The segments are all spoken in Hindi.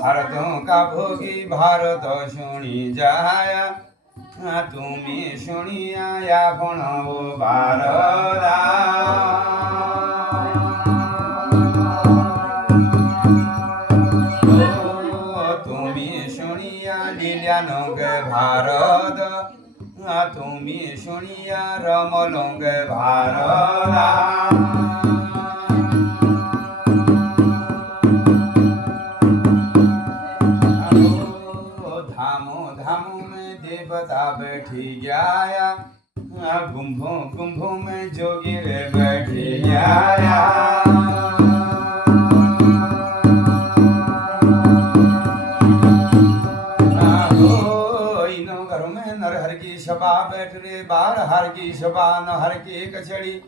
भारतों का भोगी भारत शुणी जाया तुम्हें शुणिया या पण वो बारदा तुम्हें शुणिया लील्यानों के भारत तुम्हें शुणिया रमलों के भारदा देवता बैठी गया कुंभों में जोगी रे बैठी गया इनो घरों में नरहर की सभा बैठ रे बार हर की सभा नहर की कचड़ी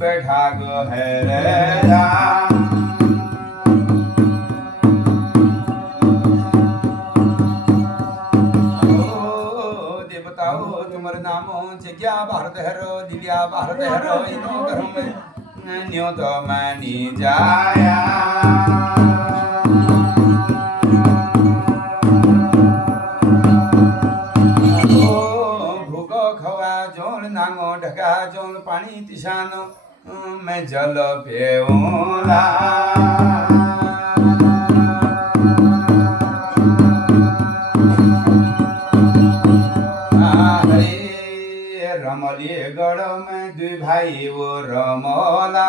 बैठा गो है रे तुम्हारे नामो जग्या भारत हरो दिव्या भारत हरो इनो घरों में न्यो तो मानी जाया भूगो खवा जोन नांगो ढका जोन पानी तिसानो मैं जल पेऊला रमलिए गढ़ में दुई भाई वो रमोला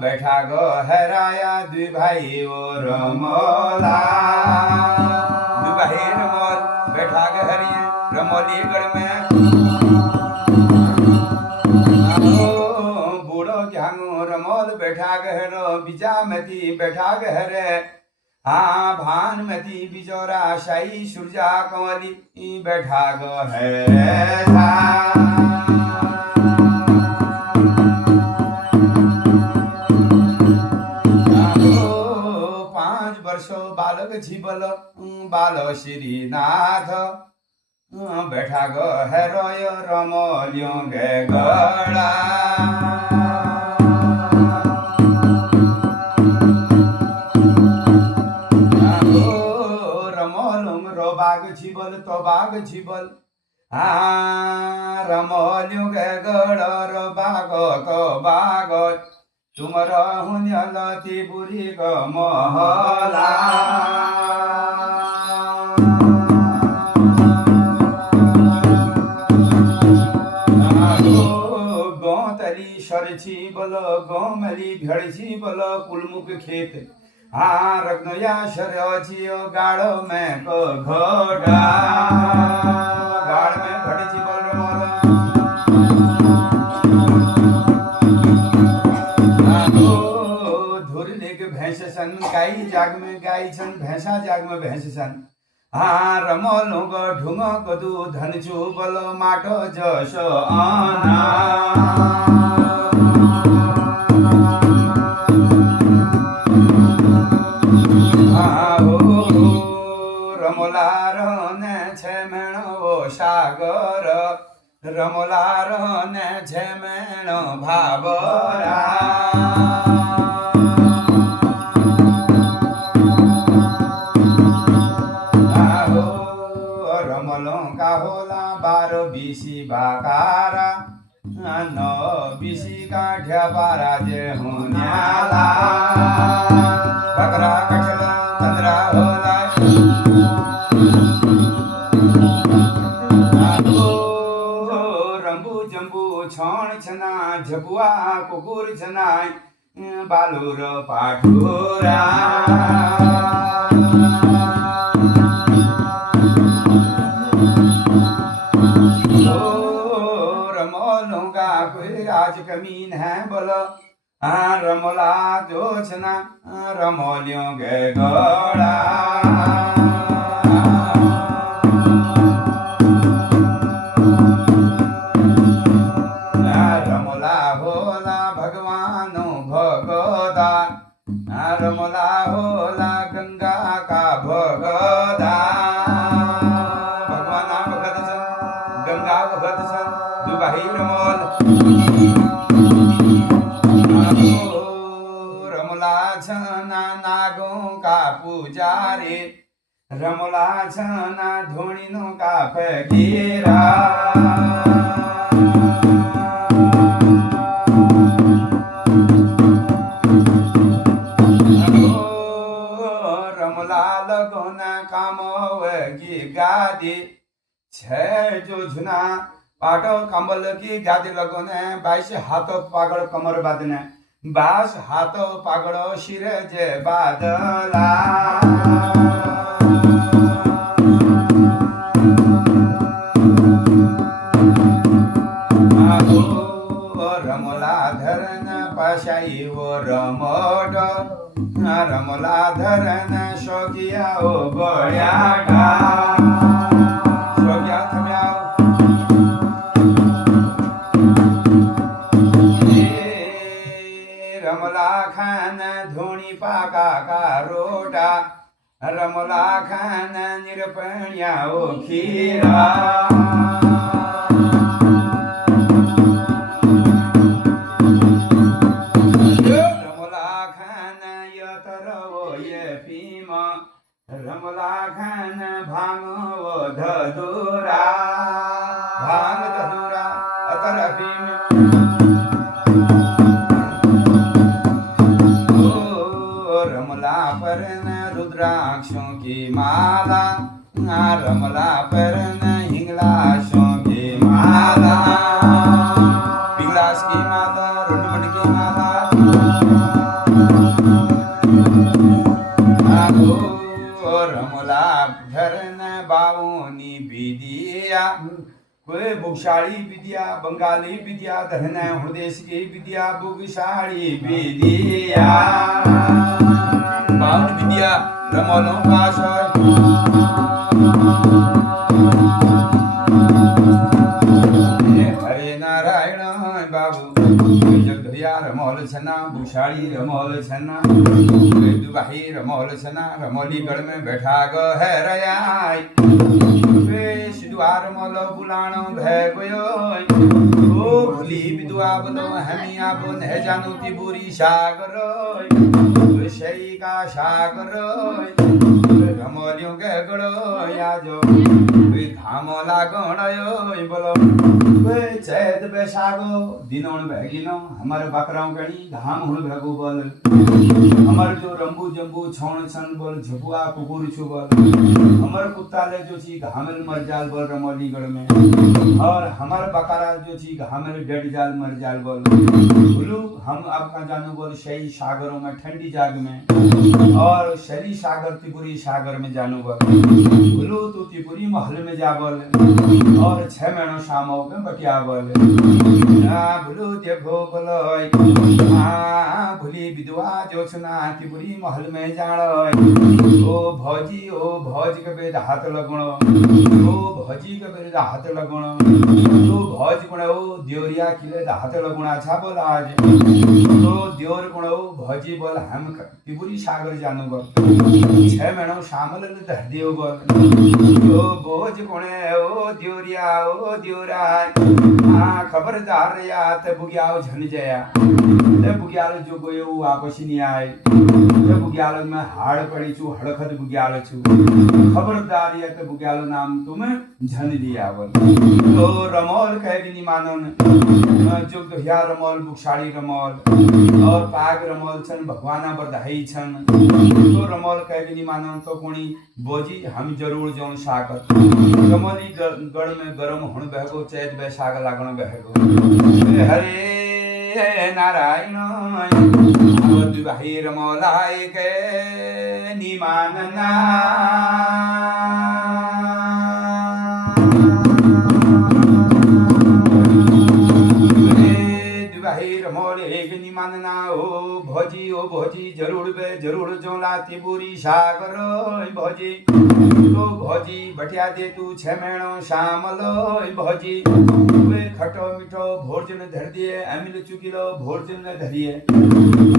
बैठा गो हराया दुई भाई वो रमोला दुई भाई रमोल बैठा गो हरिए रमलिए गढ़ में बूढ़ो जांगो रमोल बैठा गो हरो बिजा मती बैठा गो हरे हाँ भानुमती बिजोरा शाही सुरजा कंवली बैठा गो है पांच वर्षो बालक जीवल बाल श्रीनाथ बैठा गो है रोय रमोलियों गे गड़ा बाग जीवल तो बाग जीवल रमोल्यु गे गड़ बाग तो बाग तुमर हुन्यलती बुरी ग महला गौतली सरछी बोल गौमली भेड़छी बोल कुलमुख खेत रत्नया शर्यो गाड़ो में को घोड़ा गाड़ में घड़ी बोल धुर लेक भैंस सन गाई जाग में गाई सन भैंसा जाग में भैंस सन रमोलो गो ढुंगो कदू धनचू बोलो माटो जस आना रमोलार ने छेमेणो सागर रमोलार ने छेमेणो भावरा रमलों का होला 12 बीसी बाकारा नो बीसी का ढ्यापारा जे हुन्याला बकरा कठला तंद्रा होला रंबू जंबू छौण छना झबुआ कुकुर छना बालूर पाठुरा रमोलूंगा कोई राज कमीन है बोलो रमोला जोछना रमोलियों गे गड़ा रमोला भोला भगवानो भगत भगदा रमला होला गंगा का भगदा भगवाना भगत छन् गंगा भगत छन् दुबाही रमल रमला छन् नागों का पुजारी रमला छन् धोनिनो का फकीरा गादी छह जो झुना पाटो कंबल की गादी लगोने 22 हाथ पागड़ कमर बादने 22 हाथ पागड़ शिर जे बादला रमला धरन पाशाई वो रमोड रमला धरन शोकिया ओ बड़ियाडा शोकिया थम्याओ रमला खान धोनी पाका का रोटा रमला खान निरपणिया ओ खीरा रमला खान भांग धधुरा भांग धधुरा अतर भीम रमला परन रुद्राक्षों की माला रमला परन हिंगलाशों की माला पिंगलाश की माला रुंडमंड की माला रमला धरन बावनी विद्या कोई बुगशाली विद्या बंगाली विद्या धरन हुदेश की विद्या बुगशाली विद्या बावन विद्या रमलों पास हरे नारायण बाबू जगधरिया रमोल छना बुशाली रमोल छना दुबाही रमोल छना रमोलीगढ़ में बैठा गो है रयाई सिद्धुआ रमोल बुलाणो भय गयो ओ भूली विदुआ बोलो हमिया बो नह जानू तिबुरी सागर शई का सागर रमोलियों के गड़ो याजो धामो लागणयो बोलो चैत बैसागो दिनों भैगिनो हमारे बकराओं गणी धाम हुण भगो बोल हमार जो रंबू जंबू छौण छन बोल झपुआ कुकुर छु बोल हमार कुत्ता ले जो छी घामल मर जाल बोल रमोलीगढ़ में और हमार बकरा जो छी घामल डेड जाल मर जाल बोल भूलू हम आपका जानू बोल शही सागरों में ठंडी जाग में और शरी सागर त्रिपुरी सागर में जानू बोल भूलू तू त्रिपुरी महल में जा बोल और 6 महीनों शाम हो गए बटिया बोल भूलू देखो बोलो भूली विधवा जोशना त्रिपुरी महल में जानो ओ भौजी के बेद हाथ लगणो ओ भौजी के बेद हाथ लगणो तो भौज गुण ओ देवरिया किले हाथ लगुणा छा बोल आज तो देवर गुण ओ भौजी बोल हम त्रिपुरी सागर जानो बोल 6 महीनों शामल देव बोल तो भौज गुण ओ देवरिया ओ देवरा खबरदार या ते बुगियाओ झन जया ते बुगियाल जो गयो वापस नहीं आए ते बुगियाल में हाड़ पड़ी छु हड़खत बुगियाल छु खबरदार या ते बुगियाल नाम तुम झन दिया बोल तो रमोल कह भी नहीं मानन जो दोहिया रमोल बुगशाली रमोल और पाग रमोल छन भगवाना बरदाई छन तो रमोल कह भी नहीं मानन तो कोणी बोजी हम जरूर जौन साकर रमोली गढ़ में गरम हुण बहगो चैत बैसाख लागण बहगो हरे नारायण भाई रमोलाई के निमानना भाई रमोल एक निमानना ओ भौजी जरूर बे जरूर जोला तिबुरी सागर भौजी तो भौजी बटिया दे तू छमेणो शामलो भौजी वे खटो मिठो भोजन धर दिए अमिल चुकिलो भोजन धरिए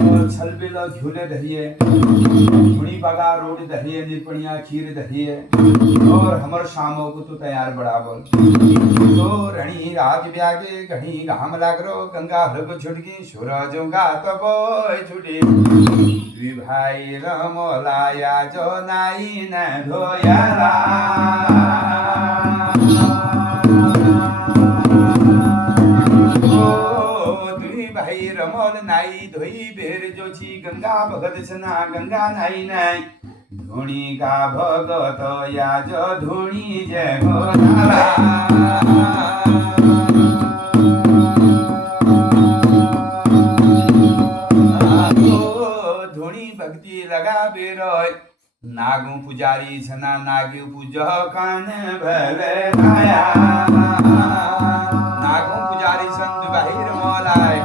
और छलबिलो झूले धरिए धुनी बगा रोड धरिए निपणिया खीर धरिए और हमर शामो को तू तैयार बड़ा बोल तो रणी राज ब्यागे घणी घाम लागरो गंगा हृग छुटकी सूरज गात बोय छुटी दुई भाई रमोलाया जो नाई न धोयाला दुई भाई रमोल नाई धोई बेर जो छी गंगा भगत छना गंगा नाई नाई धुणी का भगत या जो धुणी जय गोनाला भक्ति लगा बेरोय नागु पुजारी छना नागु पूज कान भले नाया नागु पुजारी संत बाहिर मोलाय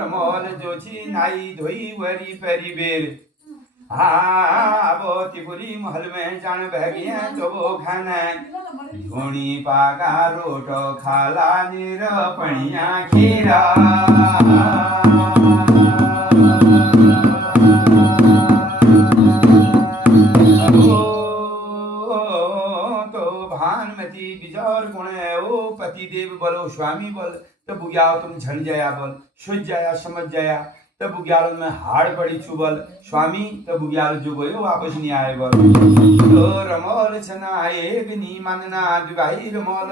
रमोल जोची नाई धोई वरी परी बेर वो तिपुरी महल में जान बहगिया तो वो खाना धुनी पाका रोटो खाला निरपणिया खीरा तो भानुमती बिजौर गुण ओ पति देव बोलो स्वामी बोल तो बुझाओ तुम झन जाया बोल सुझ जाया समझ जाया तब बुग्याल में हाड़ पड़ी चुबल स्वामी तब बुग्याल जो गयो वापस नहीं आए बोल तो रमोल छना एक नी मानना दुभाई रमोल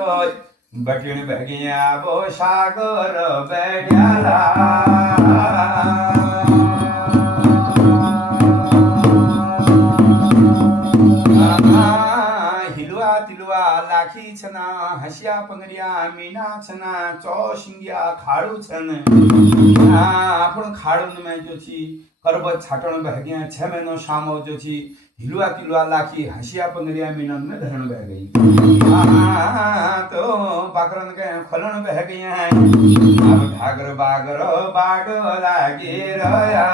बटिन बगिया वो सागर बैठ्याला हिलुआ तिलुआ लाखी छना हसिया पंगरिया मीना छना चौसिंगिया खाड़ू छन आपण खाड़ू में जो छी करबत छाटण बहगिया 6 महीनो शामो जो छी हिलुआ तिलुआ लाखी हसिया पंगरिया मीनन में धरण बह गई तो बाकरन के खलन बह गई हैं अब ढागर बागर बाडो लागे रया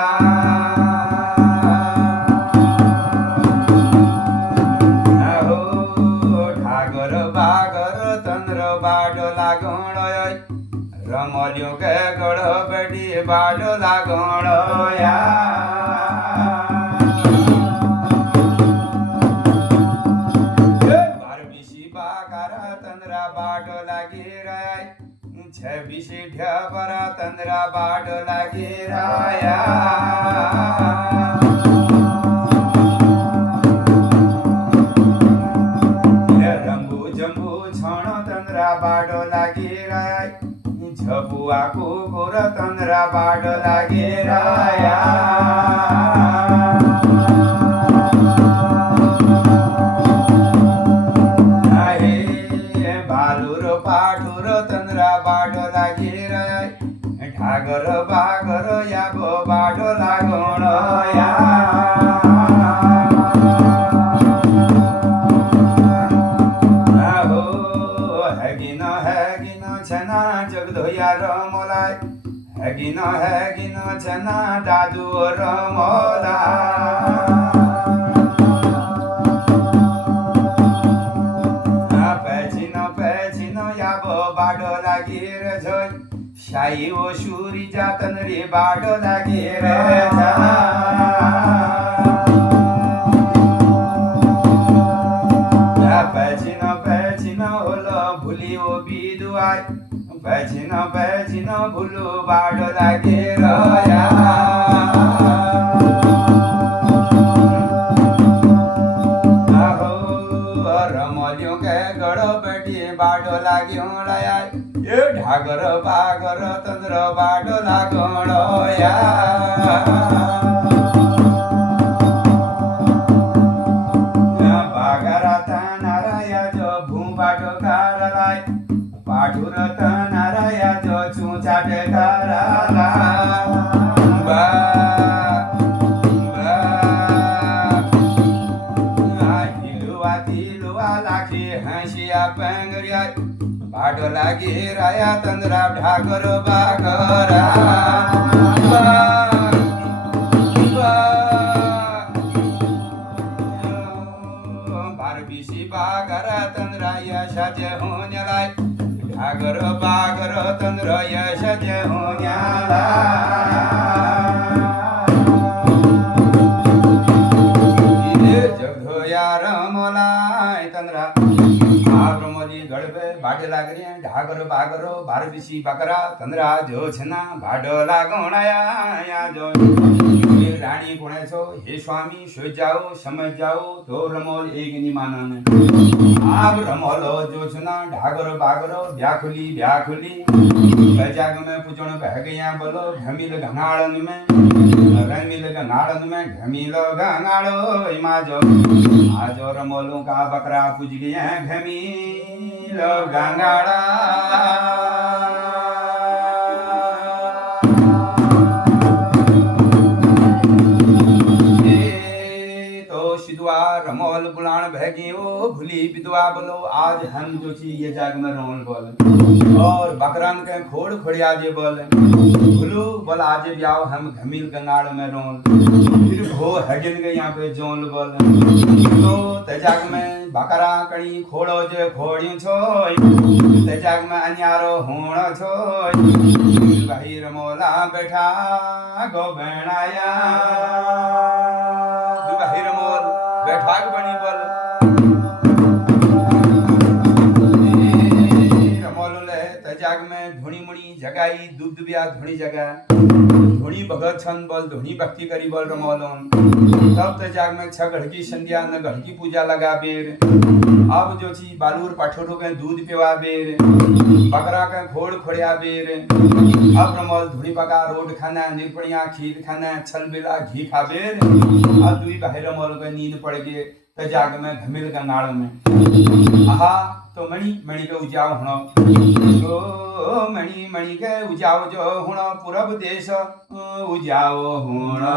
रमलियों के गढ़ बेटी बाडो लागोया बार बिशी बाकारा तंद्रा बाडो लागी राय 6 बिशी ढ्यापरा तंद्रा बाडो लागी राया रंबू जंबू छण तंद्रा बाडो लागी राय झपुआ कुकुर तंद्रा बाडो लागे राया भालुर पाठुर तंद्रा बाडो लागे राय ढागर बागर याबो बाडो लागोण या रमोलाय हैगिनो छना दादू रमोला पैचिनो याबो बाडो लागे रे झोय शाई ओ सूरी जातन रे बाडो लागे रे पैचिनो होलो भूली ओ बिदुआय पैचिनो भूलू बाडो लागे रया रमलियों के गढ़ बेटी बाडो लागे रया ये ढागर बागर तंद्र बाडो लागोया बागरा तनाराया जो भू बाडो कारलाय पाठुर तनाराया जो चूचाट कराला हिलुआ तिलुआ लाखी हंसिया पंगरिया बाडो लागे राया तंद्रा ढागर बागरा बारबीसी बागरा तंद्रा यशाचे होण्यालाय ढागर बागर तंद्र यशाचे होण्यालाय जगधोया रमलाय तंद्रा ब्रह्मली गडबे भाड लागरी ढागर बागर बारबीसी बकरा तंद्रा जोछना भाड लागोणाया या जो राणी कोणाचो हे स्वामी शो जाओ समझ जाओ तो रमोल एक निमानन आब रमोलो जोछना ढागर बागर व्याखुली व्याखुली गजाग में पुचण बह गया बोलो घमील घनाड़न में रंगील घनाड़न में घमील घनाड़ो इमाजो आजो रमोलों का बकरा पूज गया घमील घनाड़ा रमोल बुलान भगी ओ भूली विधवा बोलो आज हम जो छी ये जाग में रोल बोल और बकरान के खोड़ खोड़िया दे बोल भूलू बोल आज ब्याह हम घमील गंगाड़ में रोल फिर भो हगिन के यहाँ पे जोल बोल तो तेजाग में बकरा कड़ी खोड़ो जे खोड़ियों छोय तेजाग में अन्यारो होण छोय भाई रमोला बैठा गो बेणाया भाई रमोल बैठाक बनी बोल रमोले तजाग में धुनी मुनी जगाई दूध दुबिया धुनी जगा धुनी भगत छन बोल धुनी भक्ति करी बोल रमोलोन तब तजाग में छ घड़की संध्या न घड़की पूजा लगा बेर अब जो छी बालूर पाठोरो के दूध पिवा बेर बकरा के खोड़ खोड़िया बेर अब रमोल धुनी पका रोड खाना निरपणिया खीर खाना छल बेला घी खा बेर अब दुई भाई रमोल के नींद पड़ गए तजाग में घमिल गंगाड़ में आहा तो मणि मणि के उजाव हुणो तो मणि मणि के उजाव जो हुणो पूरब देश उजाव हुणो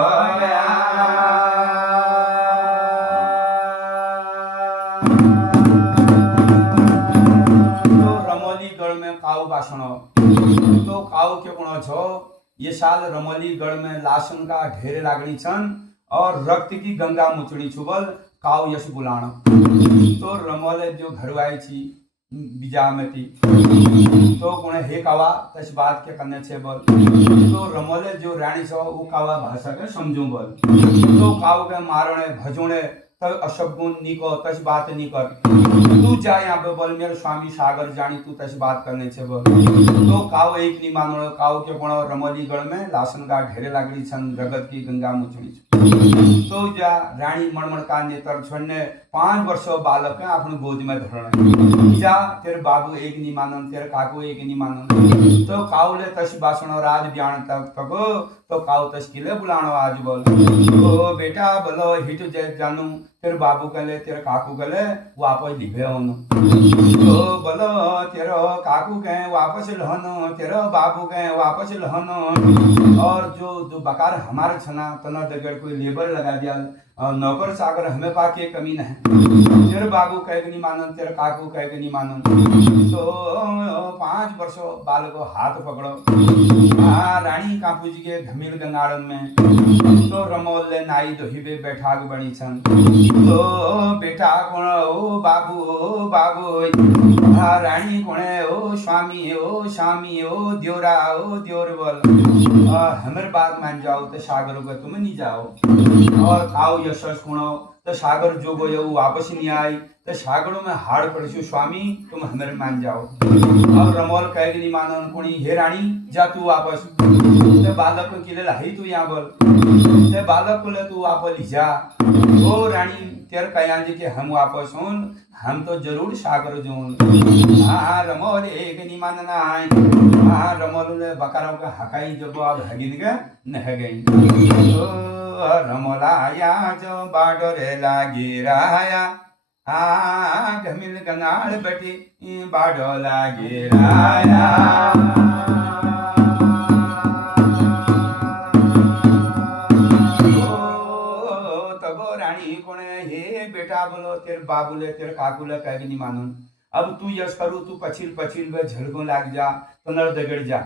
तो रमोली गढ़ में काऊ बासणो तो काऊ के गुणो छो ये साल रमोली गढ़ में लाशन का ढेर लागणी छन और रक्त की गंगा मुचड़ी छुबल काव यश बुलाणो तो रमोले जो घर आई छी बिजामती तो गुण हे कावा तस बात के कन्ने छे बोल तो रमोले जो रानी छो वो कावा भाषा के समझू बोल तो काव के मारणे भजोणे तो अशब्दुन निको तस बात नहीं कर तू जा यहाँ पे बोल मेरे स्वामी सागर जानी तू तस बात करने छे बोल तो काव एक नहीं मानो काव के गुण रमोली गढ़ में लासन का ढेरे लागड़ी छन जगत की गंगा मुचड़ी तो जा रानी मणमण का नेतर छोड़ने 5 वर्षो बालक है अपन गोद में धरने जा तेरे बाबू एक नहीं मानन तेरे काकू एक नहीं मानन तो कावले तस बासणो राज ब्याण तक तको तो काव तस किले बुलाणो आज बोल ओ बेटा बोलो हिट जे जानू तेरे बाबू कले तेरे काकू कले वापस लिभे होनो तो बोलो तेरो काकू के वापस लहनो तेरो बाबू के वापस लहनो और जो बकार हमारे छना तना दगड़ कोई लेबर लगा दिया नौकर सागर हमें पाके कमी नहीं तेरे बाबू कह नहीं मानन तेरे काकू कह नहीं मानन तो 5 वर्षों बाल को हाथ पकड़ो रानी कापू जी के घमील गंगाड़न में तो रमोल ले नाई दोहिबे बैठाक बनी छन तो बेटा कोण ओ बाबू रानी कोणे ओ स्वामी ओ द्योरा ओ द्योर बोल हमर बात मान जाओ तो सागर को तुम नहीं जाओ और आओ यशस कोणो तो सागर जो गयो वापस नहीं आई तो सागरों में हाड़ पड़सु स्वामी तुम हमें मान जाओ और रमोल कह नहीं मानो कोणी हे रानी जा तू वापस ते बालक को किले लाई तू यहाँ बोल ते बालक को ले तू वापस जा ओ रानी तेर कया जी के हम वापस हों हम तो जरूर सागर जोन रमोल एक नहीं मानना है रमोल ले बकरों का हकाई जब अब हगिन के नह गई रमोला या जो बाडोरे लागी राया घमिल गंगाड़ बटी बाडो लागी राया तबो रानी कोने हे बेटा बोलो तेरे बाबूले तेरे काकूले कह नहीं मानन अब तू यश करू तू पछिल पछिल में झलको लाग जा तो नर दगड़ जा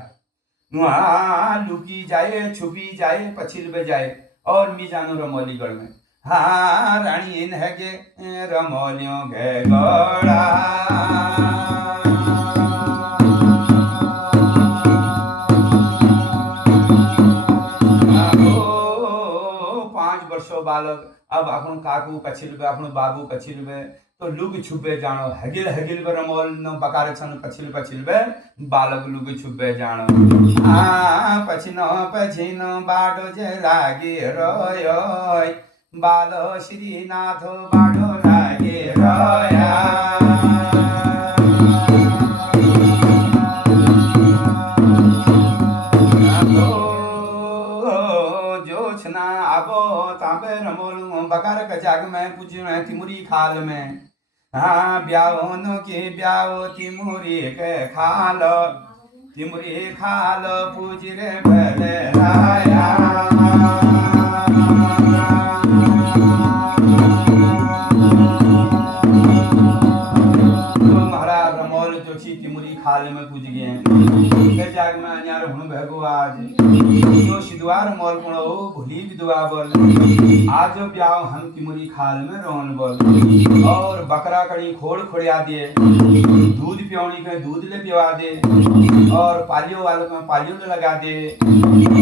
वहाँ लुकी जाए छुपी जाए पछिल में जाए और मी जानो रमौलीगढ़ में हाँ रानी इन है के रमौलियों के गड़ा 5 वर्षों बालक अब अपन काकू पछिल अपन बाबू पछिल तो लुग छुपे जानो हगिल हगिल रमोल न बकार छन पछिल पछिल बालक लुग छुपे जानो पछिनो बाडो जे लागे रोय बालो श्रीनाथ बाडो लागे रोया जोछना आबो तांबे रमोल बकार कजाग में पूजने तिमुरी खाल में हाँ ब्याओ नो के ब्याओ तिमुरी के खाल पूज रे भले राया महाराज रमोल जोशी तिमुरी खाल में पूज गए जाग में अन्यार हुन भगो आज जो सिद्वार मोल कुणो भूली विधवा बोल आज ब्याह हम तिमुरी खाल में रोन बोल और बकरा कड़ी खोड़ खोड़िया दिए दूध पियोनी के दूध ले पिवा दे और पालियो वालों में पालियो ले लगा दे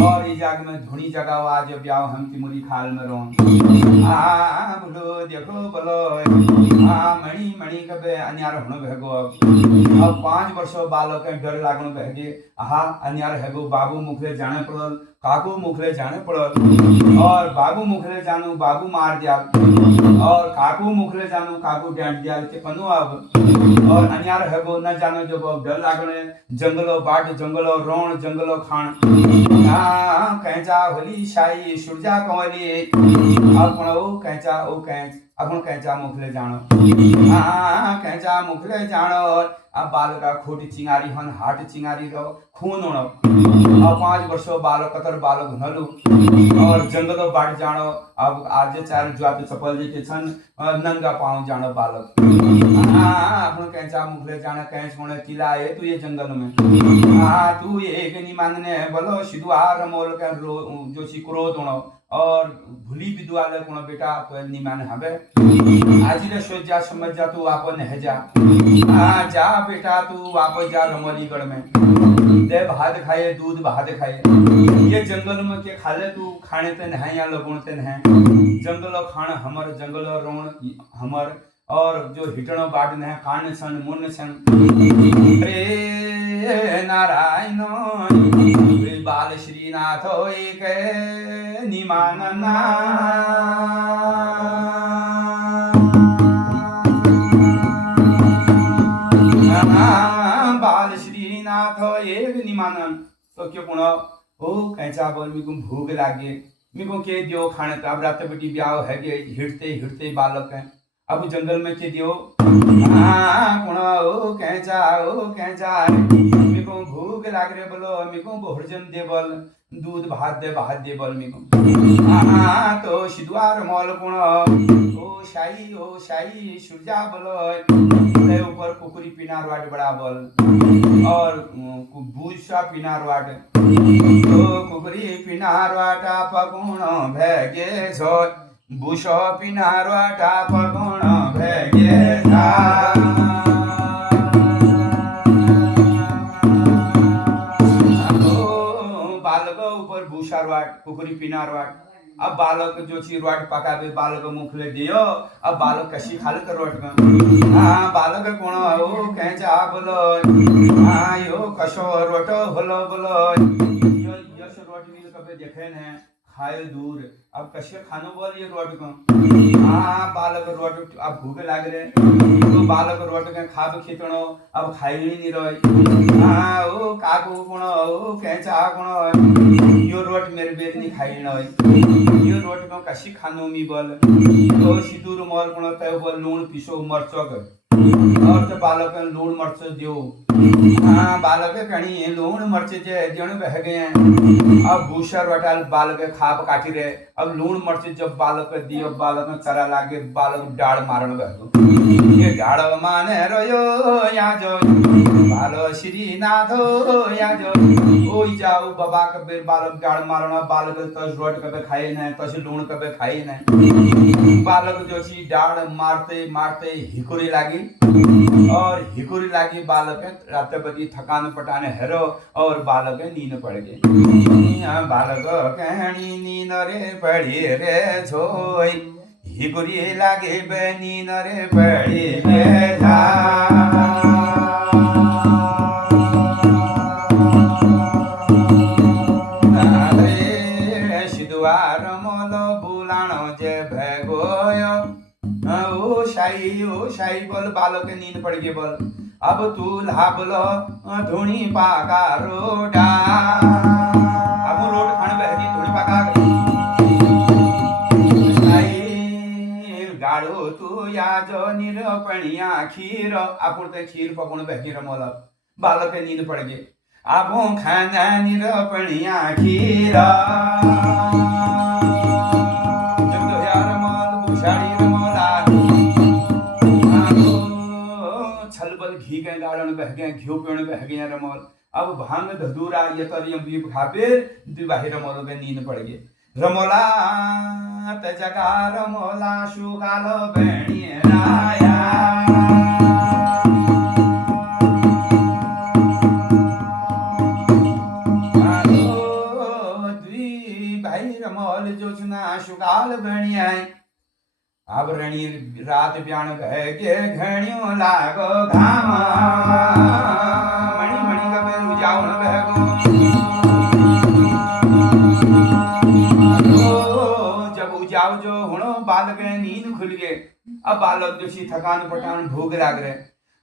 और इस जाग में धुनी जगह आज ब्याह हम तिमुरी खाल में रोन बोलो देखो बोलो मणि मणि कबे अन्यार हुन भगो अब 5 वर्षों बालक डर लागण भगे आहा अन्यार हेगो बाबू मुखले जाने पड़ल काकू मुखले जाने पड़ल और बाबू मुखले जानू बाबू मार दिया और काकू मुखले जानू काकू डांट दिया के कनु अब और अन्यार हेगो न जानो जो डर लागणे जंगलो बाट जंगलो रोण जंगलो खान कैचा होली शाही सुरजा कंवली अपन ओ कैचा अपन कैचा मुखले जानो कैचा मुखले जानो अब बालका खोटी चिंगारी हन हाट चिंगारी रो खून उणो अब 5 वर्षों बालक कतर बालक नलु और जंगलो बाट जानो अब आज चार ज्वाप चपल जे के छन नंगा पाँव जानो बालक अपन कैचा मुखले जाना कैच कोने किला है तू ये जंगल में तू एक नहीं मानने बोलो सिद्धवार मोल का जो क्रोध उणो और भूली विद्वाले कोण बेटा तो निमान हबे आज ले सोच जा समझ जा तू वापस नहीं जा जा बेटा तू वापस जा रमौलीगढ़ में दे भात खाए दूध भात खाए ये जंगल में के खाले तू खाने ते नहीं या लगुण ते नहीं जंगलो खान हमर जंगलो रोण हमर और जो हिटणो बाट ने कान सन मुन सन रे नारायण बाल श्रीनाथ एक निमानना बाल श्रीनाथ एक निमानन तो क्यों पुनः ओ कैसा बोल मी को भूख लागे मी को के दियो खाने तो अब रात बेटी ब्याह है के हिड़ते बालक है अब जंगल में के दियो पुनः ओ कैसा मी को भूख लाग रे बोलो मी को भोजन दे बोल दूध भात दे बोल मी को तो सिद्धवार मोल पुनः ओ शाही सुरजा बोलो ते ऊपर कुकुरी पिनार वाट बड़ा बोल और भूसा पिनार वाट तो कुकुरी पिनार वाटा पगुण भेगे झो भूसो पिनार वाटा पगुण भेगे बालक ऊपर भूसार वाट कुकुरी पिनार वाट अब बालक जो ची रोट पकाबे बालक मुखले दियो अब बालक कशी खाल कर रोट बालक कोण ओ कैचा बोलो यो कशो रोटो होलो बोलो यो यश रोट मिल कबे देखे ने खाए दूर अब कशे खानो बोल ये रोट को बालक रोट अब भूख लाग रे तो बालक रोट के खाब खितणो अब खाई नहीं रही ओ काकू कोण ओ कैचा कोण यो रोट मेरे बेर नहीं खाई नय यो रोट को कशी खानो मी बोल तो सिदूर मोल कोण तय बोल लूण पिसो मरचो कर और तो बालक लूण मर्च दियो बालक कणी लूण मर्च जे जण बह गए अब भूसर वटाल बालक खाप काटी रे अब लूण मर्च जब बालक दियो बालक चरा लागे बालक डाड़ मारन गयो ये गाढो माने रह्यो याजो बालो श्रीनाथ याजो ओई जाऊ बाबा कबीर बालक गाड़ मारना बालक तस रोट कबे खाए न तस लूण कबे खाए न बालक जोशी डाड़ मारते मारते हिकुरी लागी और हिकुरी लागी बालक रात्रपति थकान पटाने हेरो और बालक नींद पड़ गई बालक कहनी नींद रे पड़ी रे छोई हिकुरी लागे बे नींद रे पड़ी रे जा ओ शाही बोल बालक नींद पड़ गई बोल अब तू लाबलो धुनी पाका रोडा अब रोड खाने बैठी धुनी पाका शाही गाड़ो तू याजो निरपणिया खीर आपुरते खीर पकुण बैठी रमोल बालक नींद पड़ गई आबो खाना निरपणिया खीर घी के गाड़न बह गए घियो पियोने बह गए रमोल अब भांग धधूरा ये तरियम दीप खापेर दिवाही रमोल के नींद पड़ गए रमोला त जगा रमोला सुकाल बेणी राया दुई भाई रमोल जोचना सुकाल बेणी आए अब रणी रात ब्याण कह के घणियों लागो घाम मणि मणि कबे उजाव न बहगो जब उजाव जो हुणो बालक नींद खुल गए अब बालक जोशी थकान पटान भूख लाग रहे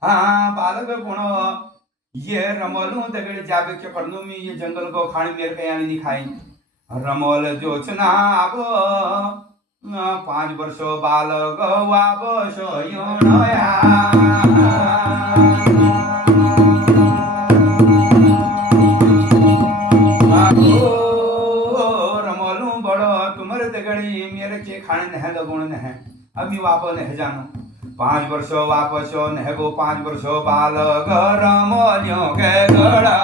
हाँ बालक पुणो ये रमोलू दगड़ जाबे के परनु में ये जंगल को खाने मेरे कयानी नहीं खाई रमोल जोचना अब 5 वर्षो बालक वापसो योनया रमोलू बड़ो तुम्हारे दगड़ी मेरे के खाने नह लगुण नह अभी वापस नह जानो 5 वर्षो वापसो नह गो 5 वर्षो बालक रमोलियों के गड़ा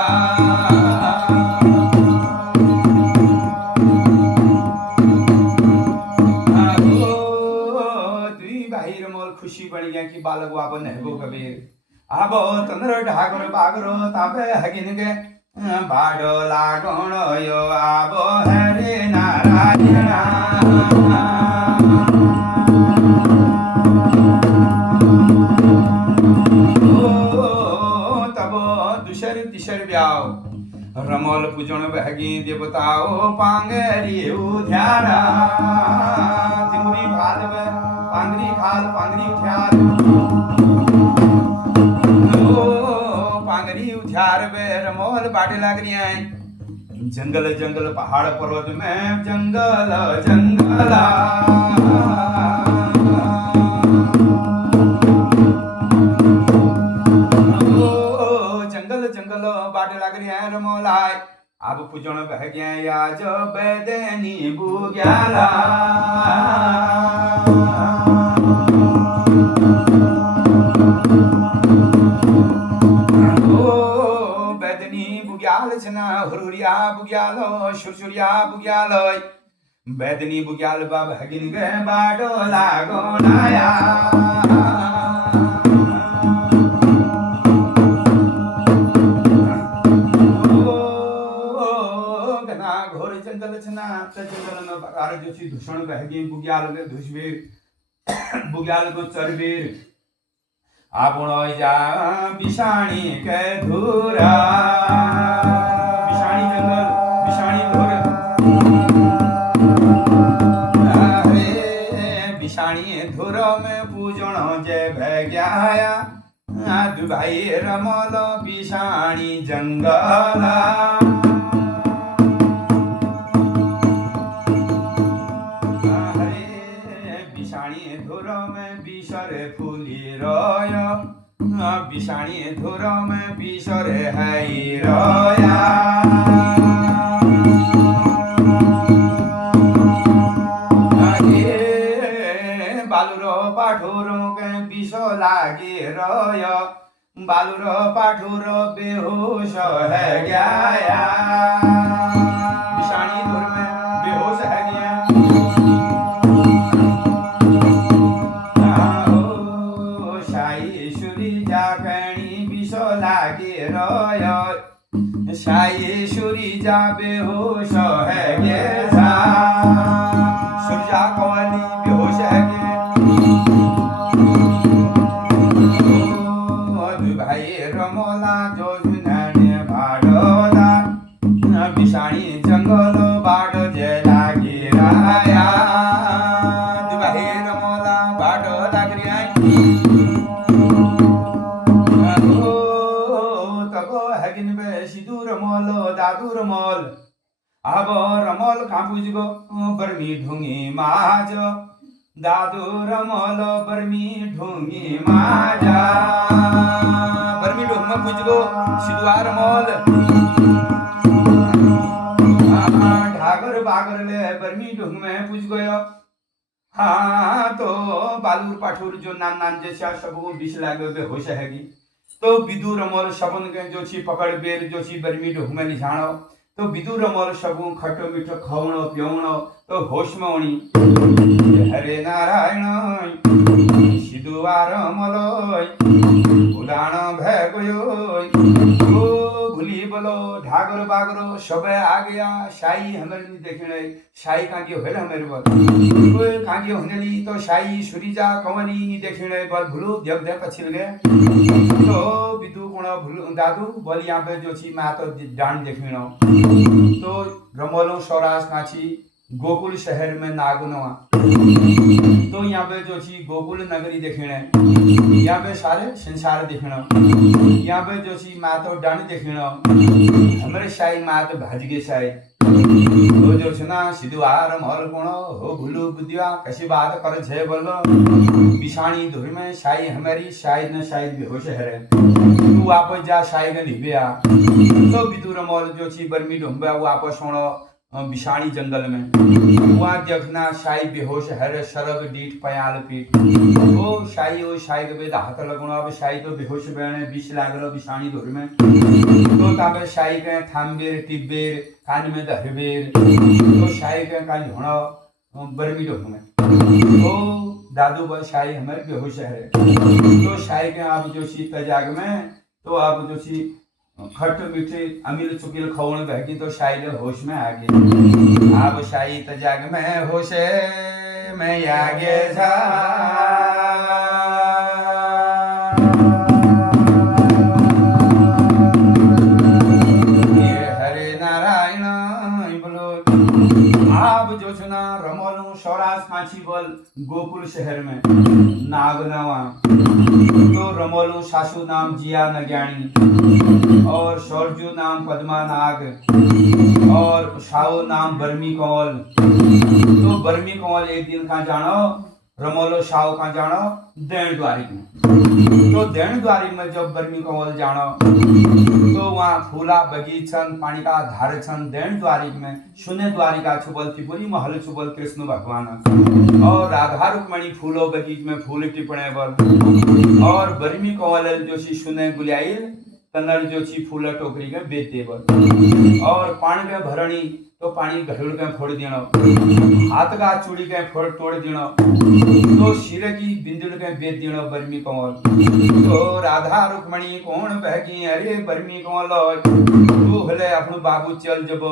खुशी बन गया कि बालक वापस नहगो कबीर आबो तंद्र ढागर बागरो ताबे हगिन के बाडो लागण यो आबो हरे नारायण तबो दुशर तिशर ब्याव रमोल पूजन बहगी देवताओ पांगरी उध्यारा तिमुरी भालव पांगरी खाल पांगरी उठ्यार पांगरी उठ्यार बे रमोल बाटे लाग रही हैं जंगल जंगल पहाड़ पर्वत में जंगल जंगल जंगल जंगल बाटे लाग रही हैं रमोल आए अब पूजन बह गया याज बेदनी बुग्याला बेदनी बुग्याल छना हुरिया बुग्यालो सुरसुरिया बुग्यालो बेदनी बुग्याल बाब हगिन गे बाडो लागो नाया जंगल छना जंगल में बकार जोशी दूषण बह गई बुग्याल के दुष्वीर बुग्याल को चरवीर आपण जा बिशाणी के धूरा बिशाणी जंगल बिशाणी धूर बिशाणी धूर में पूजन जय बह गया दु भाई रमल बिशाणी जंगल बिशाणी धुर में बिसर है रोया बालुरो पाठोरों के बिसो लाग लागे रोय बालूर पाठुर बेहोश है गया बिशाणी धुर में बेहोश है गया शायेश्वरी जाकणी विष लागे रोय शायेश्वरी जा बेहोश है गया सूर्या कवली बेहोश है गया भाई रमोला जोजुनाने भाडोला बिशाणी जंगल बाट जे लागे राया भाई रमोला बाट लाग रिया तगो हगिन बे सिदू रमोल दादू रमोल अब रमोल कापुज गो बर्मी ढूंगी माज दादू रमोल बर्मी ढूंगी माजा बर्मी ढूंग में पुज गो सिदुआर मोल ढागर बागर ले बर्मी ढूंग में पुज गयो हाँ तो बालूर पाठुर जो नान नान जैसा सबको बिछ लागे बेहोश हैगी तो बिदू रमोल सबन के जो छी पकड़ बेर जो छी बर्मी ढूंग में निछाणो तो बिदू रमोल सबू खटो मीठो खवणो प्यवणो तो होश में ओणी हरे नारायण सिदुआर मलोय उदाण भय गयो ओ भूली बोलो ढागर बागरो सबे आ गया शाही हमर नी देखणे शाही कांगे होल हमर बल कोई कांगे होनेली तो शाही सुरीजा कंवरी नी देखणे बल भूलू देव देव पछिल गए तो बिदु कोण भूलू दादू बोल यहां पे जो छी मा तो डांड देखणो तो रमोलो सौराज काची गोकुल शहर में नागनवा तो यहाँ पे जो छी गोकुल नगरी देखने यहाँ पे सारे संसार देखना यहाँ पे जो छी माँ तो डांड देखना हमारे शाही माँ तो भाजगे शाही तो जो छना सिदुआर मोल कोनो हो भूलू बुद्धिया कैसी बात कर छे बोलो बिशाणी धुर में शाही हमारी शायद न शायद बेहोश है तू वापस जा शाही का निभया तो बिदुर मोल जो छी बर्मी ढूंढा वो वापस होनो बिशाणी जंगल में वहाँ देखना शाही बेहोश हर शरब डीठ पयाल पीठ ओ शाही के बेद हाथ लगुण अब शाही तो बेहोश बहने विष लागलो बिशाणी धुर में तो ताबे शाही के थांबेर टिब्बेर कान में दहबेर तो शाही के कान होना बर्मी ढूंढ में ओ दादू बल शाही हमारे बेहोश है तो शाही के आप जो सी तजाग में तो आप जो सी खट मीठे अमीर चुकील खवण बहकी तो शाही होश में आ गई अब शाही तजाग में होश में आगे जा ये हरे नारायण बोलो आप जो सुना रमोलू सौराज कांची बोल गोकुल शहर में नागनवा तो रमोलू सासू नाम जिया नज्ञानी और शौर्जू नाम पद्मा नाग और साऊ नाम बर्मी कंवल तो बर्मी कंवल एक दिन कहाँ जानो रमोलो साऊ कहाँ जानो देण द्वारी में तो देण द्वारी में जब बर्मी कंवल जानो तो वहाँ फूला बगीचन पानी का धार छन देण द्वारी में सुने द्वारिका छुबल त्रिपुरी महल छुबल कृष्ण भगवान और राधा रुक्मणी फूलो बगीच में फूल टिपणे बल और बर्मी कंवल जो सी सुने गुलियाइल तनर जो ची फूल टोकरी के बेच देबल और पानी के भरणी तो पानी घड़ुल के फोड़ देनो हाथ का चूड़ी के फोड़ तोड़ देनो तो सिर की बिंदुल के बेच देनो बर्मी कंवल तो राधा रुक्मणी कौन बहकी अरे बर्मी कंवल तू हले अपनो बाबू चल जब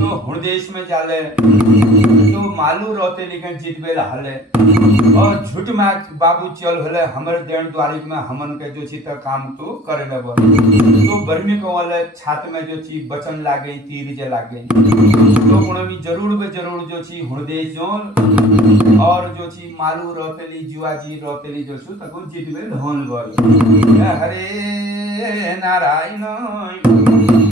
तो हुरदेश में चाले तो मालू रोते लिखे जीतबे हले और झूठ में बाबू चल हले हमर देण द्वारिक में हमन के जो ची त काम तू करे लेब तो बर्मी कंवल छात में जो ची बचन लागे तीर जे लागे तो कोणमी जरूर जो ची हुरदेश जोन और जो ची मालू रोतेली जुआजी रोतेली जो छु तको जीतबे धन बोल हरे नारायण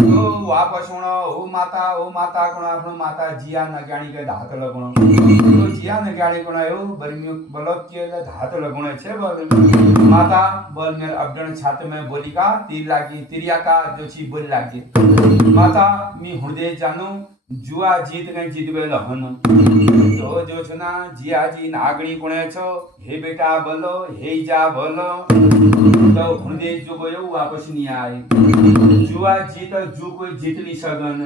तो वापस ओ माता कोण आपण माता जिया नगाणी के धात लगुण तो जिया नगाणी कोण आयो बर्मी बोलो के धात लगुण छे बोल माता बोल मेर अपडण छात में बोलिका तीर लागी तिरिया का जो छी बोल लागी माता मी हृदय जानू जुआ जीत गए जीतबे लहन तो जो छना जिया जी नागणी कोणे छो हे बेटा बोलो हे जा बोलो तो हृदय जो गयो वापस नहीं आए जुआ जीत जू कोई जीत नहीं सकन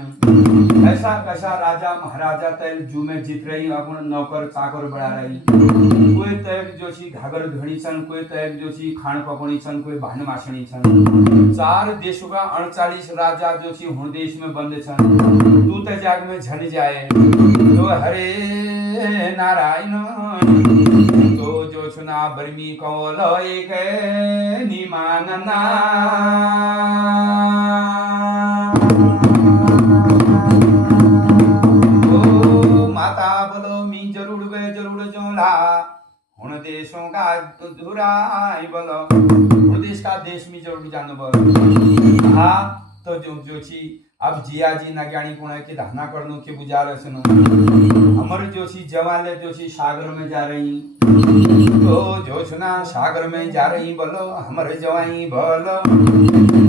ऐसा कैसा राजा महाराजा तय जू में जीत रही अपन नौकर चाकर बढ़ा रही कोई तय जो छी घागर घड़ी छन कोई तय जो छी खान पकड़ी छन कोई भान मासणी छन चार देशों का 48 राजा जो छी हूं देश में बंद छन तू तो जाग में झन जाए तो हरे नारायण तो जो छुना बर्मी कौल एक निमानना ओ माता बोलो मी जरूर जोला हुन देशों का धुराई बोलो हुन देश का देश में जरूर जानो बोलो हाँ तो जो छी अब जिया जी नज्ञानी कोण के धाना करनो के बुझार सुनो हमर जो छी जवाले जो छी सागर में जा रही तो जो सुना सागर में जा रही बोलो हमर जवाई बोलो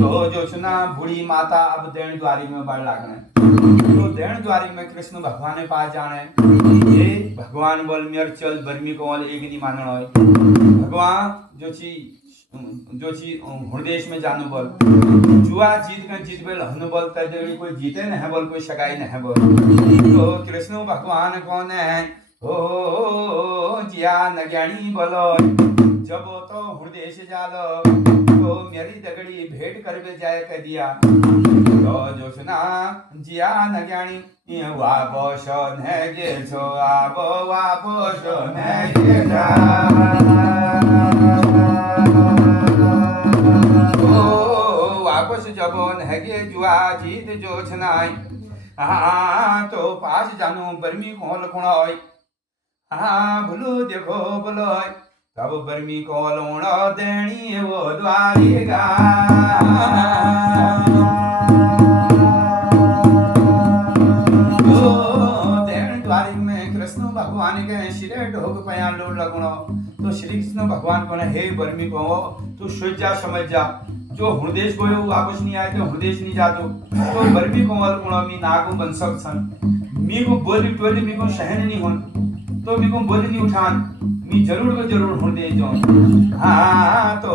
तो जो सुना बूढ़ी माता अब देण द्वारी में बाढ़ लागने तो देण द्वारी में कृष्ण भगवान पास जाने ये भगवान बोल मेर चल बर्मी को एक नहीं मानना है भगवान जो छी हृदय में जानो बोल जुआ जीत कर जीत बेल हनु बोल तय कोई जीते नहीं बोल कोई शकाई नहीं बोल तो कृष्ण भगवान कौन है ओ जिया नज्ञानी बोलो जब तो हृदय से जालो तो मेरी दगड़ी भेंट कर जाए कह दिया तो जो सुना जिया नज्ञानी वापस न गे छो आबो वापस न गे वापस जब नगे जुआ जीत जो छनाई हाँ तो पास जानो बर्मी कोल कोण हाँ भूलो देखो बोलो तब बर्मी कोल देनी वो द्वारिका द्वारी में कृष्ण भगवान के सिरे ढोक पया लोड लगनो तो श्री कृष्ण भगवान को हे बर्मी को तू सोच जा समझ जा जो हृदय को वापस नहीं आए तो हृदय नहीं जातो तो बर्मी को मी नागो बन सकछन मी को बोली टोली मी को सहन नहीं होन तो मी को बोली नहीं उठान मी जरूर को जरूर हृदय जो हाँ तो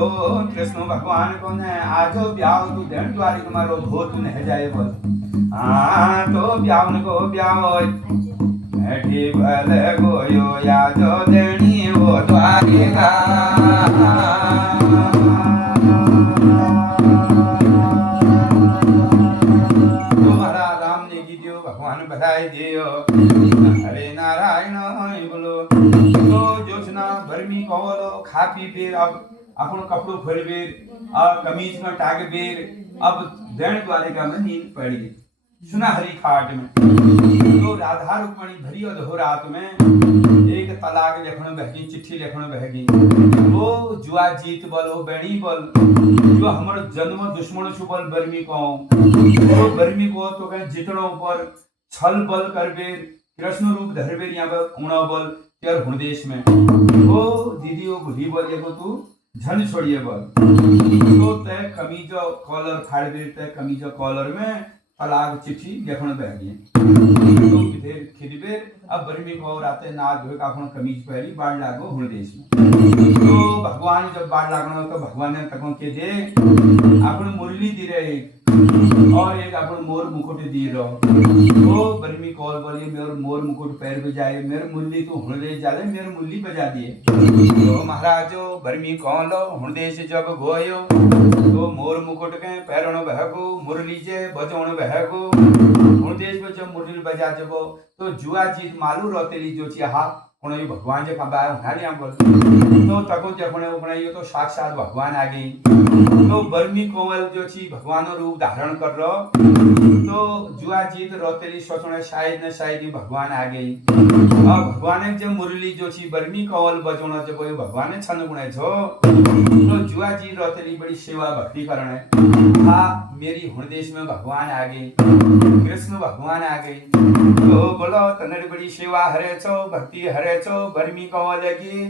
कृष्ण भगवान को ने आजो ब्याह तू देण द्वारी तुम्हारो भूत न जाए बोल हाँ तो ब्याह को ब्याह बैठी भले गोयो या जो देनी वो द्वारिका तुम्हारा राम ने कीजियो भगवान बधाई दियो हरे नारायण बोलो तो जोशना भरमी कहोलो खा पी बेर अब अपन कपड़ो खोल बेर और कमीज में टाग बेर अब देण द्वारिका में नींद पड़ी सुना हरी खाट में तो राधा रुक्मणी भरी अधो रात में एक तलाक लिखण बहगी चिट्ठी लिखण बहगी वो जुआ जीत बोल वो बेणी बोल जो हमर जन्म दुश्मन छु बोल बर्मी को तो बर्मी को तो कहीं जितनो पर छल बल करबे कृष्ण रूप धरबे यहाँ पर उणा बोल तेर हृदय में वो दीदी वो बुढ़ी बोल एगो तू झन छोड़िए बोल तो तय कमीजो कॉलर फाड़बे तय कमीजो कॉलर में तलाक चिट्ठी लिखण बहगी तो फिर खिदबे अब बर्मी को राते ना धोए का अपन कमीज पहली बाढ़ लागो हृदय में तो भगवान जब बाढ़ लागनो तो भगवान ने तको के दे अपन मुरली दी रहे और एक अपन मोर मुकुट दी रहो तो बर्मी कॉल बोली मेरे मोर मुकुट पैर पे जाए मेरे मुरली तू हृदय जाले मेरे मुरली बजा दिए तो महाराजो बर्मी कॉल हृदय से जब गोयो तो मोर मुकुट के पैरण बहगो मुरली जे बजौण बहगो हृदय में जब मुरली बजा जबो तो जुआ जीत मालू रोतेली जो ची हा कोण भगवान जे खबा उन्हाली आम बोल तो तको जपणे उपणे यो तो साक्षात भगवान आ गई तो बर्मी कोमल जो छी भगवान रूप धारण कर रो तो जुआ जीत रोतेली सोचणे शायद न शायद भगवान आ गई अब भगवान जे मुरली जो छी बर्मी कोमल बजौण जे कोई भगवान छन गुणे छो तो जुआ जी रोतेली बड़ी सेवा भक्ति करणे हा मेरी हृदय में भगवान आ गई कृष्ण भगवान आ गई तो बोलो तनड़ बड़ी सेवा हरे छो भक्ति हरे छो बर्मी कोमल की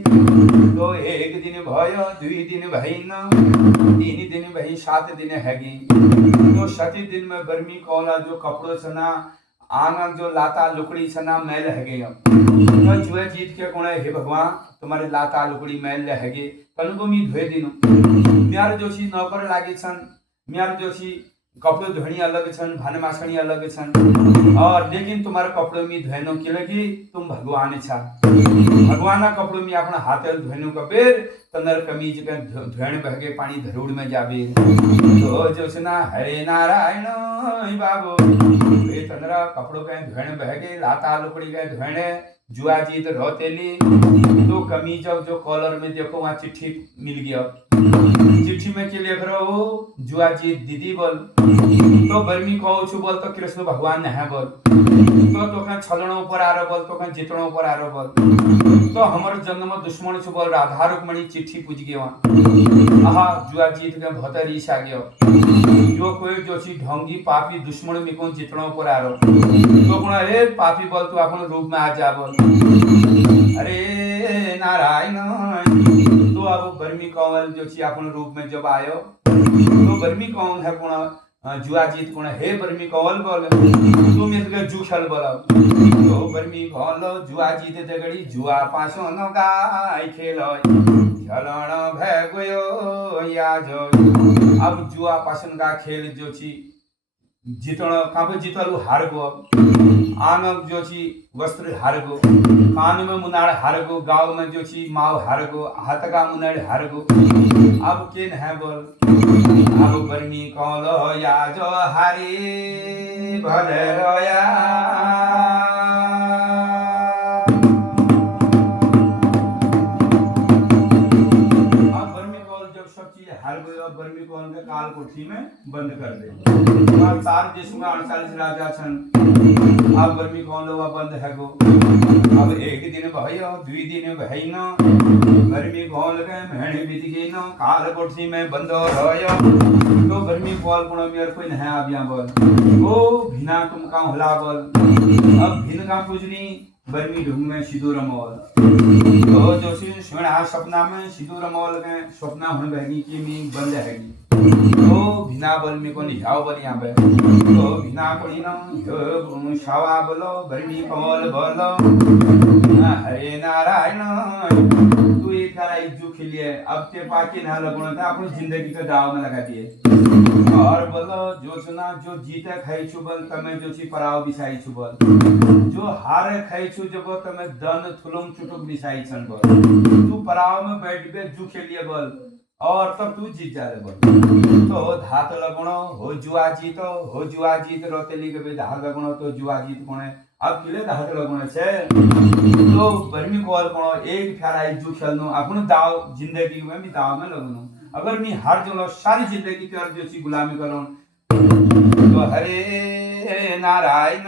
तो एक दिन भयो दुई दिन भईन तीन दिन भई 7 दिन हैगी तो 7 दिन में बर्मी कोमल जो कपड़ो छना आंगन जो लाता लुकड़ी सना मैल है गए तो जुए जीत के कोणे हे भगवान तुम्हारे लाता लुकड़ी मैल है गे कनु को मी धोए दिनु म्यार जोशी नौकर लागे छन म्यार जोशी कपड़ो धोनी अलग छन भाने मासणी अलग छन और लेकिन तुम्हारे कपड़ों में धोनो के लगी तुम भगवान छा भगवान कपड़ों में अपना हाथ धोनो का बेर तंदर कमीज के धोण बहगे पानी धरूड़ में जाबे तो जोसना हरे नारायण बाबू ये तंदरा कपड़ों के धोण बहगे लाता लुकड़ी के धोणे जुआ जीत रोतेली तो कमीज जो कॉलर में देखो वहां चिट्ठी मिल गया चिट्ठी में के लिख रहा हो जुआ जीत दीदी बोल तो बर्मी कहू छु बोल तो कृष्ण भगवान है बोल तो कहीं छलणों पर आरो बोल तो कहीं जितणों पर आरो बोल तो हमर जन्म दुश्मन छु बोल राधा रुक्मणी चिट्ठी पूछ गयो आहा जुआ जीत के भतर ईश आ गयो जो कोई जोशी ढोंगी पापी दुश्मन में को जितणों पर आरो तो गुण अरे पापी बोल तू अपन रूप में आ जा बोल अरे नारायण तो अब बर्मी कंवल जोशी अपन रूप में जब आयो तो बर्मी कौन है कोण जुआ जीत कोण हे बर्मी कंवल बोल तुम इसके जू खेल बोला तो बर्मी कंवल जुआ जीत दगड़ी जुआ पासो न गाय खेलो झलण भे गयो या जो अब जुआ पासन का खेल जोची जीतण कापे जीतलु हार गो आंग जोची वस्त्र हार गो कान में मुनाड़ हार गो गांव में जोची माव हार गो हाथ का मुनाड़ हार गो अब केन है बोल अब बर्मी कौलो या जो हारी भले रोया हार गयो बर्मी कौन के काल कोठी में बंद कर दे और चार देशों में 48 राजा छन अब बर्मी कौन लो बंद है गो अब एक दिन भयो दुई दिन भइनो बर्मी कौन के महीने बीत गई न काल कोठी में बंद रहो तो बर्मी कौन पुण मेर कोई नहीं आबिया बोल ओ भिना तुम का होला बोल अब भिन का पूजनी बर्मी ढूंढ में सिंदूर मोल तो जोशी सुना सपना में सिंदूर मोल के सपना हुन बहगी की मी बंद हैगी तो भिना बोल में को निहाव बोल यहां पे तो भिना को न जो शावा बोलो बर्मी कमल बोलो हरे नारायण तू एक कराई जो खेलिए अब ते पाके ना लगोन था अपनी जिंदगी के दाव में लगा दिए और बोलो जो सुना जो जीते खाई छु बोल तमे जोची पराव बिसाई छु बोल जो हारे खाई छु जब तमे दन थुलम चुटुक बिसाई छन बोल तू पराव में बैठ के जू खेलिए बोल और तब तू जीत जाले बोल तो धात लगणो हो जुआ जीत रोतेली के धात लगणो तो जुआ जीत कोने अब किले धात लगणो छे तो बर्मी कॉल कोनो एक फेराई जू खेलनो अपन दाव जिंदगी में भी दाव में लगनो अगर मी हार जलो सारी जिंदगी कर जोची गुलामी करो तो हरे नारायण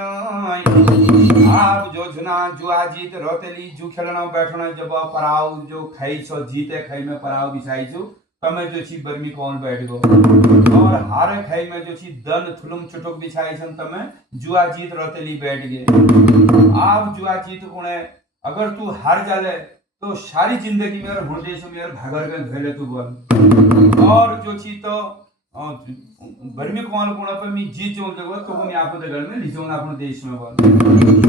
आप जो जुना जुआ जीत रोतेली जू खेलना बैठना जब पराव जो खाई छो जीते खाई में पराव बिछाई छु तमे जो छी बर्मी कौन बैठ गो और हारे खाई में जो छी दन थुलुम चुटुक बिछाई छन तमे जुआ जीत रोतेली बैठ गए आप जुआ जीत कोने अगर तू हार जाले तो सारी जिंदगी में और होंडे से मेर भागर के धोले तू बोल और जो छी तो बर्मी कौन कोना पे मी जीत जो जगह तो मैं आपको दगड़ में लिजो ना अपने देश में बोल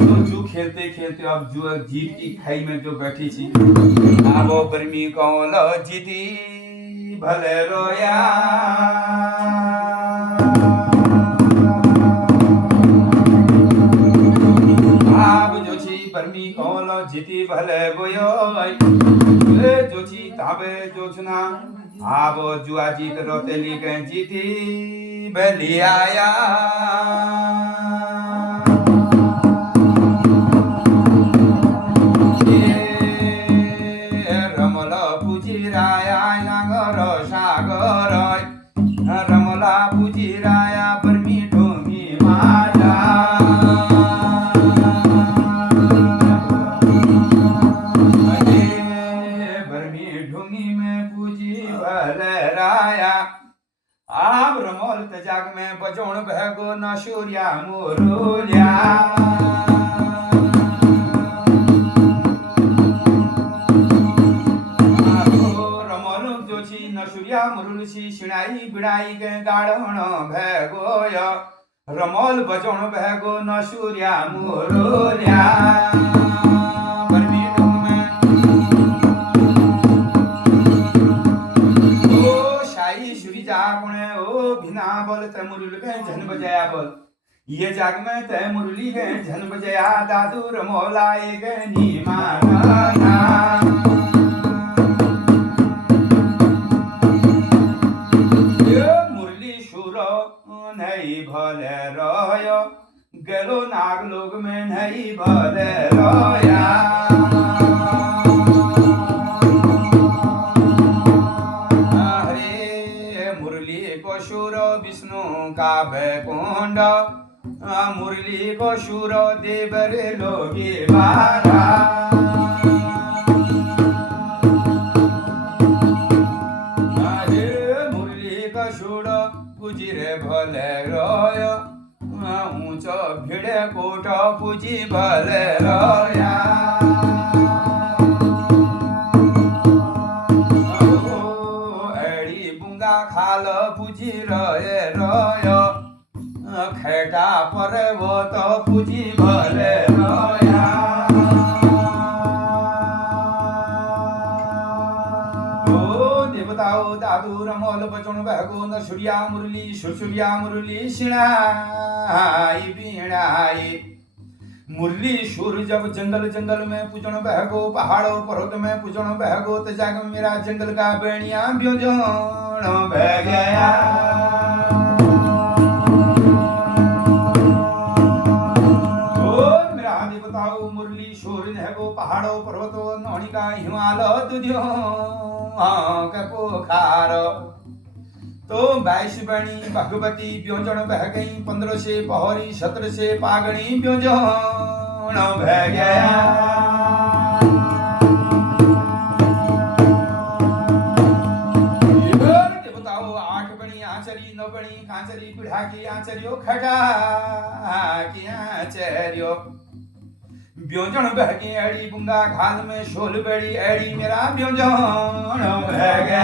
तो जो खेलते खेलते अब जो जीत की खाई में जो बैठी थी वो बर्मी कौन जीती भले रोया आप जो छी बर्मी कौन जीती भले गोयो जो छी ताबे जो सुना आप जुआ जीत रोतेली के जीती भली आया रमला पुजिराया नागर सागर रमला पुजिराया बर्मी ढोंगी माया आप रमोल तजाग में बजोण भगो न सूर्या मोरोल्या रमोल जोशी न सूर्या मोरुलसी शिणाई बिड़ाई के गाढ़ण भगोय रमोल बजोण बहगो न सूर्या मुरुल्या ओ बिना बोल ते मुरली के झन बजाया बोल ये जाग में ते मुरली के झन बजाया दादू रमोला एक नीमाना मुरली सुर नहीं भले रोयो गेलो नाग लोग में नहीं भले रोया विष्णु का बैकुंड मुरली को शूर देवरे लोगे बारा मुरली का शूर पूजिरे भले रोय ऊंच भिड़े कोट पूजी भले रोया खाल पूजी रहे रोय खेटा पर वो तो पूजी भले रोया ओ देवताओ दादू रमोल बचन बहगो न सूर्या मुरली सुरसुरिया मुरली सिणाई बीणाई मुरली सुर जब जंगल जंगल में पूजन बहगो पहाड़ों पर्वत में पूजन बहगो तो जाग मेरा जंगल का बेणिया ब्योजन बह गया ओ मेरा देवताओ मुरली सुर नहगो पहाड़ों पर्वतों नौनी का हिमालय तुझो कपोखार तो 22 बणी भगवती ब्योजन बह गई 15 से पहरी 17 से पागणी ब्योजन बह गया बताओ 8 बणी आचरी 9 बणी कांचरी पीढ़ा की आचरियो खटा की आचरियो ब्योजन बह गई एड़ी बुंगा घाल में शोल बेड़ी एड़ी मेरा ब्योजन बह गया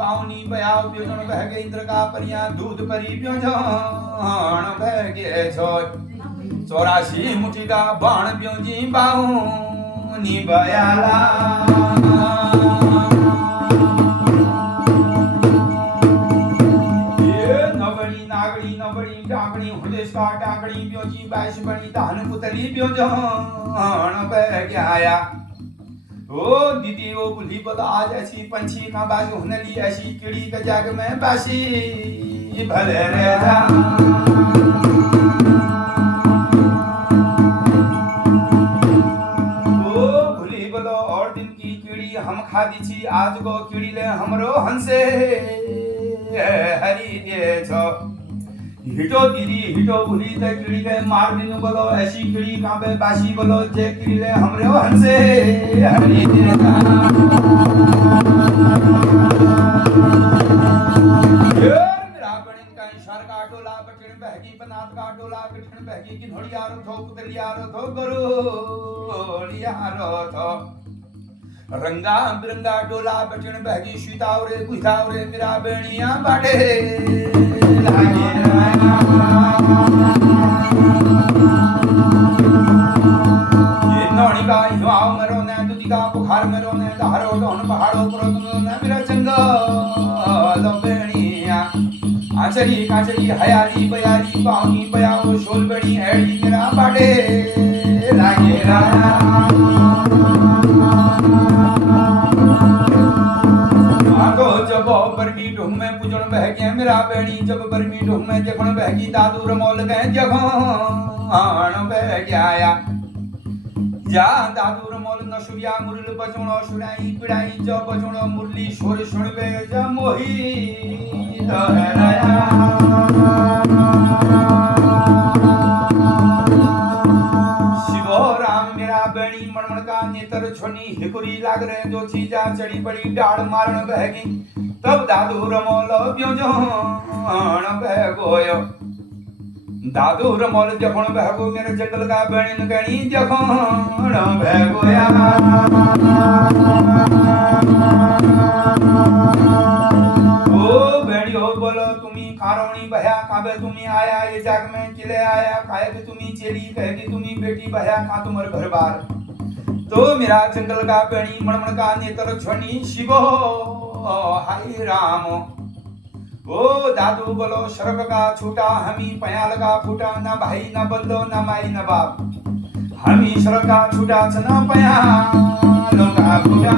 बाउनी बयाव ब्योजन बह गए इंद्र का परिया दूध परी ब्योजन बह गए 84 मुठी का बाण ब्योजी बाउनी बयाला ये नबड़ी नागड़ी नबड़ी डांगड़ी हुदेश का डांगड़ी ब्योजी 22 बड़ी धान पुतली ब्योजन बह गया ओ दीदी वो बुली बोला आज ऐसी पंछी का बाजू होने ली ऐसी कीड़ी का जाग में बासी भले रे जा ओ बुली बोलो और दिन की कीड़ी हम खा दी छी आज को कीड़ी ले हमरो हंसे हरी दे छो हिटो दीदी हिटो भूली ते कीड़ी के मार दिनु बोलो ऐसी कीड़ी कांबे बासी बोलो जे कीड़ी ले हमरे हंसे हरी देता मेरा बणिन का इशार का टोला बटिन बहगी बनात का टोला बटिन बहगी की घोड़ियारो थो पुतलियारो थो गोड़ियारो थो रंगा बिरंगा डोला बटिन बहगी सीतावरे बुझावरे मेरा बेणिया बाटे लागे ये नौनी का हिवाव मरो ने दुधी का बुखार मरो ने धारो डोन पहाड़ों पर ने मेरा जंगल बेणिया आचरी काचरी हयाली बयाली पावनी बयाओ शोल बेणी एड़ी मेरा बाटे लागे जब बरमी ढूंढ में पूजन बह गया मेरा बेणी जब बरमी ढूंढ में जखन बहगी दादू रमोल गए जखन बह गया जा दादू रमोल न सूर्या मुरली बजोण सुनाई पिड़ाई जब बजोण मुरली सुर सुनबे ज मोही दहराया बेणी मनमन का नेत्र छोनी हिकुरी लाग रहे जो चीजा चढ़ी पड़ी डाड़ मारण बह गई तब दादू रमोल ब्योजन बह गोयो दादू रमोल जखण बहगो मेरे जंगल का बणिन गणी जखण बहगोया ओ बेड़ियो बोलो तुम्ही कारोणी बह्या काबे तुम्ही आया ये जग में किले आया काहे कि तुम्ही चेली कहे कि तुम्ही बेटी बह्या का तुमर घर बार तो मेरा जंगल का बेणी मणमण का नेत्र छणी शिवो हाय राम ओ दादू बोलो शरक का छूटा हमी पयाल का फूटा ना भाई ना बंदो ना माई ना बाप हमी शरक का छूटा छ ना पयाल का फूटा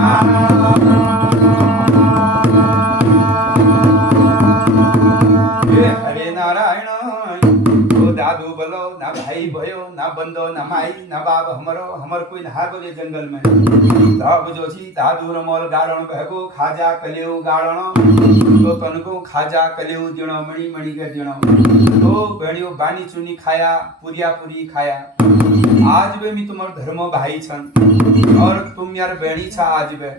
हरे नारायण तो दादू बोलो ना भाई भयो ना बंदो ना माई ना बाप हमरो हमर कोई ना बोले जंगल में तब जो छी दादू रमोल गारण बहगो खाजा कलियो गारण तो तनको खाजा कलियो दिनो मणि मणि के दिनो तो बेणियो बानी चुनी खाया पुरिया पुरी खाया आज बे मी तुम्हार धर्म भाई छन और तुम यार बेणी छा आज बे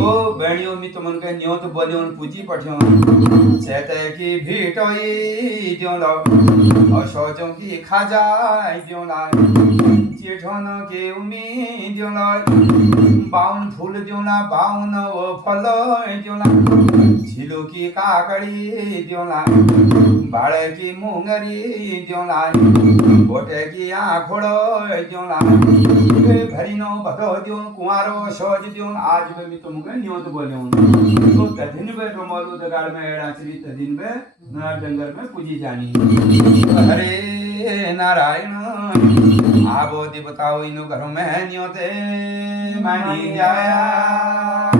ओ बेणियो मी तुमन के न्योत बोलियोन पूजी पठियो सेते की भीटोई दियोलो अशोचों की खाजा दियोला जेठोन के उमी दियोला बाउन फूल दियोला बाउन वो फल दियोला झिलो की काकड़ी दियोला बाड़े की मुंगरी दियोला बोटे की आखोड़ो दियोला भरीनो भदो दियोन कुंवारो सोज दियोन आज बे मी तुमके न्योत बोलियोन तो तदिन बे रमोलू दगाड़ में एड़ा चली तदिन बे ना जंगल में पूजी जानी हरे नारायण आबो दी बताओ इनो घरों में न्योते मानी जाया